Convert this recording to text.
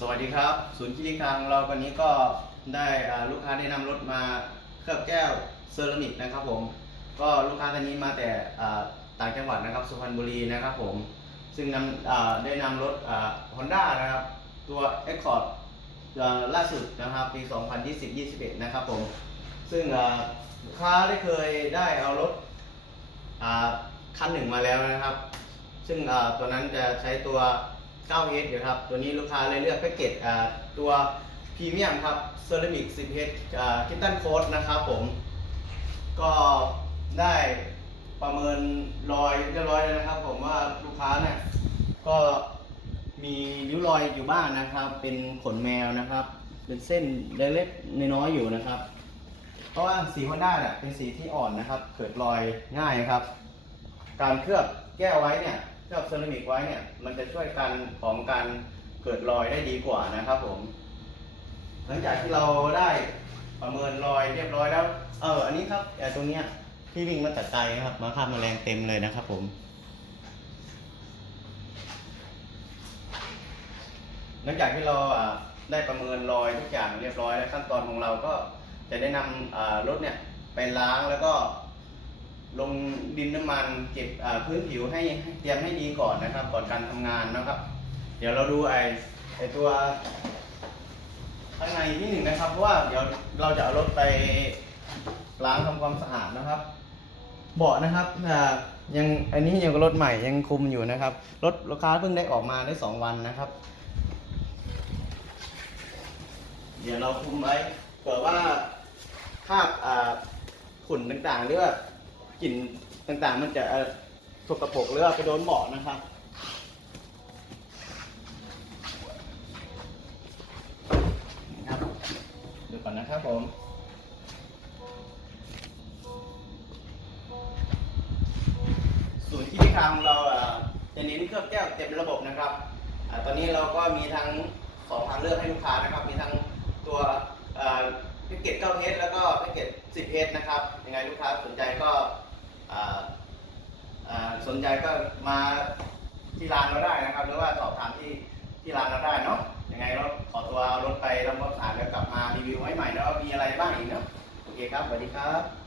สวัสดีครับ ศูนย์คิริคังเราวันนี้ก็ได้ลูกค้าได้นำรถมาเคลือบแก้วเซรามิกนะครับผม ก็ลูกค้าท่านนี้มาแต่ต่างจังหวัดนะครับสุพรรณบุรีนะครับผม ซึ่งนำอ่าได้นำรถฮอนด้านะครับ ตัว Accord ล่าสุดนะครับปี 2020-21 นะครับผม ซึ่งลูกค้าได้เคยได้เอารถคันหนึ่งมาแล้วนะครับ ซึ่งตัวนั้นจะใช้ตัว 9H อยู่ครับ ตัวนี้ลูกค้าเลยเลือกแพ็กเกจตัวพรีเมียมครับเซรามิก 10H อ่าคิตตันโค้ดนะครับผม ก็ได้ประเมินรอยเรียบร้อยแล้วนะครับ ผมว่าลูกค้าเนี่ยก็มีริ้วรอยอยู่บ้างนะครับ เป็นขนแมวนะครับ เป็นเส้นเล็กๆน้อยๆอยู่นะครับ เพราะว่าสีฮอนด้าเนี่ยเป็นสีที่อ่อนนะครับ เกิดรอยง่ายครับ การเคลือบแก้ไว้เนี่ย เคลือบเซรามิกไว้เนี่ยมันจะช่วยกันของการเกิดรอยได้ดีกว่านะครับผม หลังจากที่เราได้ประเมินรอยเรียบร้อยแล้ว เอออันนี้ครับไอ้ตรงเนี้ยที่วิ่งมาจากไกลนะครับ มาฆ่าแมลงเต็มเลยนะครับผมหลังจากที่เราได้ประเมินรอยทุกอย่างเรียบร้อยแล้วขั้นตอนของเราก็จะได้นำรถเนี่ยไปล้างแล้วก็ ลงดินน้ำมันเก็บพื้นผิวให้เตรียมให้ดีก่อนนะครับ ก่อนการทำงานนะครับ เดี๋ยวเราดูไอไอตัวข้างในนิดหนึ่งนะครับ เพราะว่าเดี๋ยวเราจะเอารถไปล้างทำความสะอาดนะครับ เบาะนะครับยังอันนี้ยังรถใหม่ยังคุมอยู่นะครับ รถลูกค้าเพิ่งได้ออกมาได้สองวันนะครับ เดี๋ยวเราคุมไว้เผื่อว่าคาบอ่าฝุ่นต่างๆหรือว่า กลิ่นต่างๆ มันจะเอ่อสกปรกหรือว่าไปโดนเบาะนะครับครับดูก่อนนะครับผมศูนย์ที่พิคามเราอะจะเน้นเคลือบแก้วเต็มระบบนะครับอ่าตอนนี้เราก็มีทั้งสองทางเลือกให้ลูกค้านะครับ มีทั้งตัวแพ็กเกจ9เฮดแล้วก็แพ็กเกจ10เฮดนะครับ ยังไงลูกค้าสนใจก็อ่าอ่า สนใจก็มาที่ร้านเราได้นะครับ หรือว่าสอบถามที่ที่ร้านเราได้เนาะยังไงเราขอตัวเอารถไปทำความสะอาดแล้วกลับมารีวิวไว้ใหม่แล้วมีอะไรบ้างอีกเนาะโอเคครับสวัสดีครับ